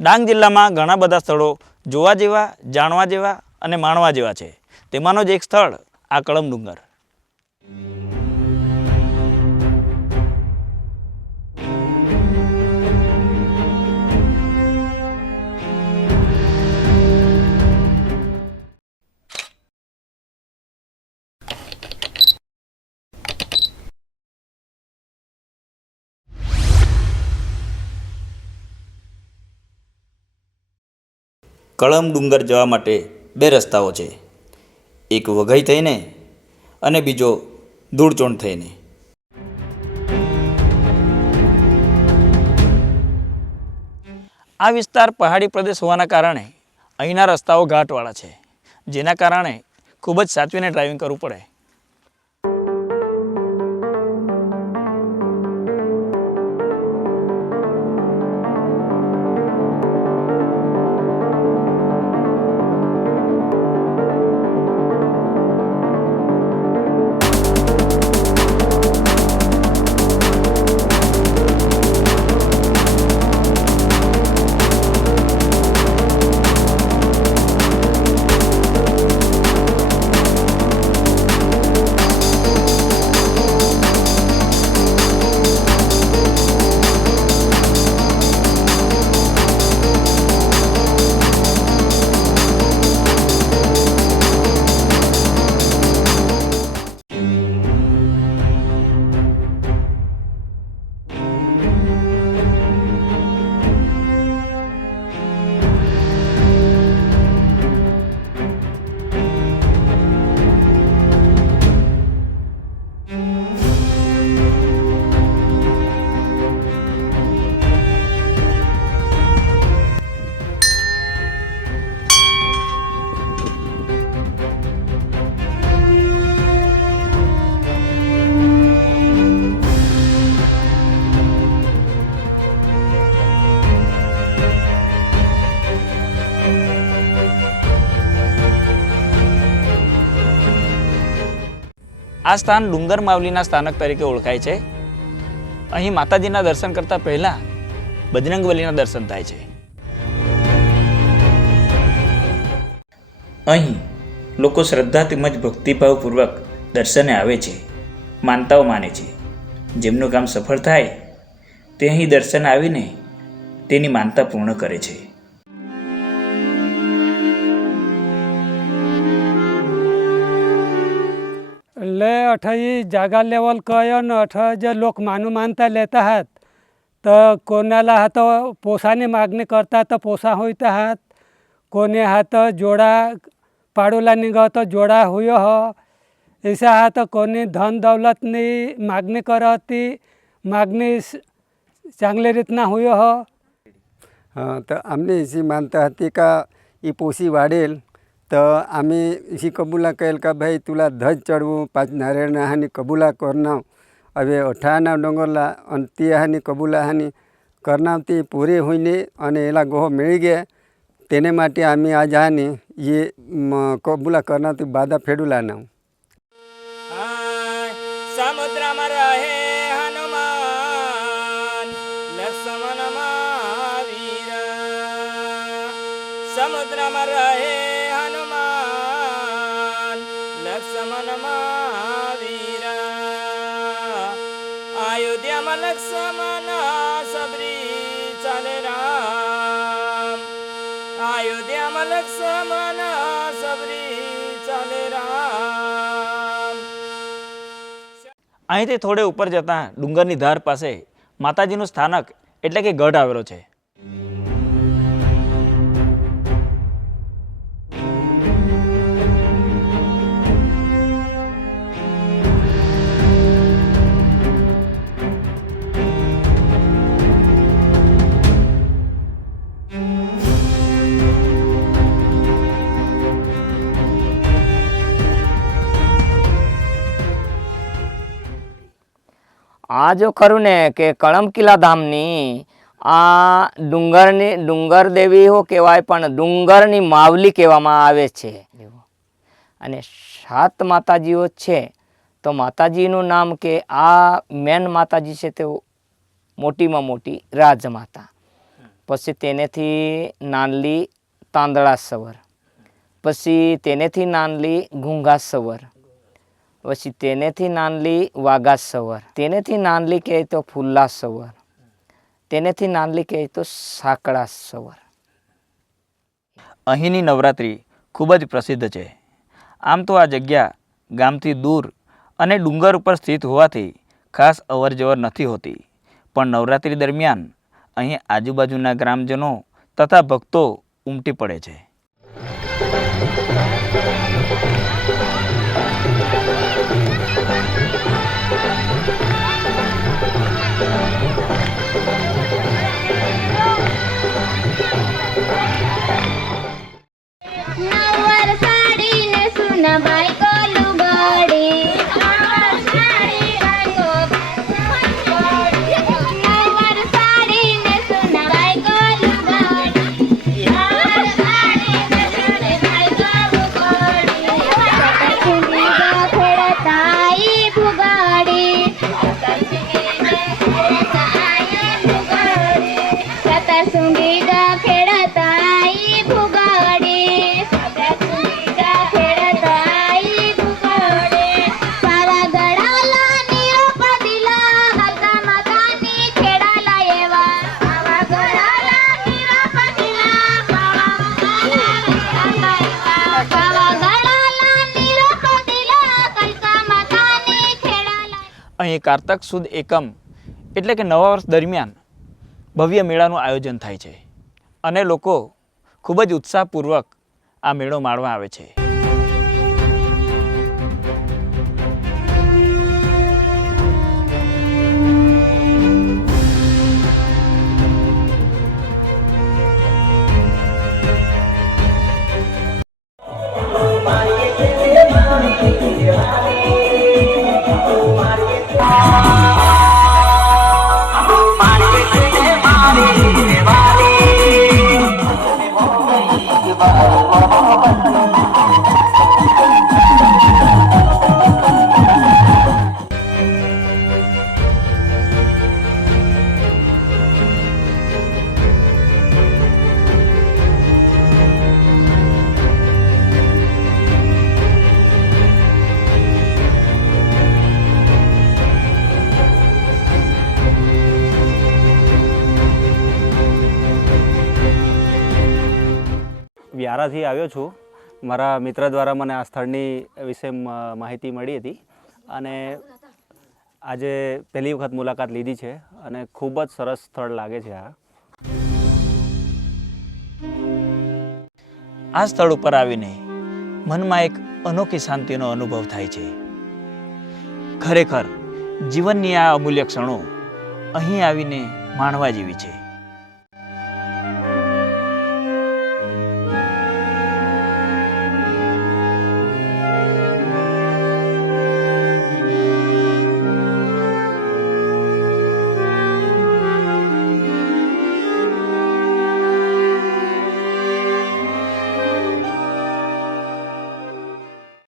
ડાંગ જિલ્લામાં ઘણા બધા સ્થળો જોવા જેવા, જાણવા જેવા અને માણવા જેવા છે. તેમાંનો જ એક સ્થળ આ કળમ ડુંગર. કળમ ડુંગર જવા માટે બે રસ્તાઓ છે. એક વઘઈ થઈને અને બીજો ધૂળચોંડ થઈને. આ વિસ્તાર પહાડી પ્રદેશ હોવાના કારણે અહીંના રસ્તાઓ ઘાટવાળા છે, જેના કારણે ખૂબ જ સાચવીને ડ્રાઇવિંગ કરવું પડે. આ સ્થાન ડુંગર માવલીના સ્થાનક તરીકે ઓળખાય છે. અહીં માતાજીના દર્શન કરતા પહેલા બજરંગબલીના દર્શન થાય છે. અહીં લોકો શ્રદ્ધા તેમજ ભક્તિભાવપૂર્વક દર્શને આવે છે, માનતાઓ માને છે. જેમનું કામ સફળ થાય તે અહીં દર્શન આવીને તેની માનતા પૂર્ણ કરે છે. ले अठाई जागा लेवल कयो न अठा जे लोक मानता लेता हात तो कोणाला हात पोसाने मागणी करता तो पोसा होता हात, कोणे हात जोडा पाडूला निघत जोडा हुयो हो. ऐसा हात कोणी धन दौलतनी मागणी करती, मागणी चांगली रीतना हुयो हो. हाँ, तो आमने इसी मानता हती का ये पोसी वाढेल तो आम्ही इसी कबूला कैल का भाई तुला धज चढ़वू 5 नारायण हानि कबूला करना. अवे 18 डोंगरला अंती हानि कबूला हानि करना ती पूरी हुईने अने एला गोह मिली गया. तेने माटे आम्ही आज हानि ये कबूला करना ती बाधा फेडूला ना. समुद्र में रहे हनुमान लक्ष्मण महावीर, समुद्र में रहे लक्ष्मण महावीर, अयोध्या में लक्ष्मण सबरी चले राम, अयोध्या में लक्ष्मण सबरी चले राम. અહીંથી થોડે ઉપર જતા ડુંગરની ધાર પાસે માતાજીનું સ્થાનક એટલે કે ગઢ આવેલો છે. આ જો ખરું ને કે કળમ કિલ્લા ધામની આ ડુંગર દેવી હો કહેવાય, પણ ડુંગરની માવલી કહેવામાં આવે છે. અને 7 માતાજીઓ છે તો માતાજીનું નામ કે આ મેન માતાજી છે તે મોટીમાં મોટી રાજમાતા. પછી તેનેથી નાનલી તાંદળા સવર, પછી તેનેથી નાનલી ઘૂંઘા સવર, પછી તેનેથી નાનલી વાઘા સવર, તેનેથી નાનલી કહે તો ફુલ્લા સવર, તેનેથી નાનલી કહે તો સાંકળા સવર. અહીંની નવરાત્રિ ખૂબ જ પ્રસિદ્ધ છે. આમ તો આ જગ્યા ગામથી દૂર અને ડુંગર ઉપર સ્થિત હોવાથી ખાસ અવરજવર નથી હોતી, પણ નવરાત્રિ દરમિયાન અહીં આજુબાજુના ગ્રામજનો તથા ભક્તો ઉમટી પડે છે. નવર સાડીને સુના બાઈકો લુગડી, નવર સાડીને સુના બાઈકો લુગડી, નવર સાડીને સુના બાઈકો લુગડી, સતરસુંગી ખેડતાઈ ભુગાડી, સતરસુંગી ખેડતાઈ ભુગાડી, અહીં કારતક સુદ એકમ એટલે કે નવા વર્ષ દરમિયાન ભવ્ય મેળાનું આયોજન થાય છે અને લોકો ખૂબ જ ઉત્સાહપૂર્વક આ મેળો માણવા આવે છે. વ્યારાથી આવ્યો છું. મારા મિત્ર દ્વારા મને આ સ્થળની વિશે માહિતી મળી હતી અને આજે પહેલી વખત મુલાકાત લીધી છે અને ખૂબ જ સરસ સ્થળ લાગે છે. આ સ્થળ ઉપર આવીને મનમાં એક અનોખી શાંતિનો અનુભવ થાય છે. ખરેખર જીવનની આ અમૂલ્ય ક્ષણો અહીં આવીને માણવા જેવી છે.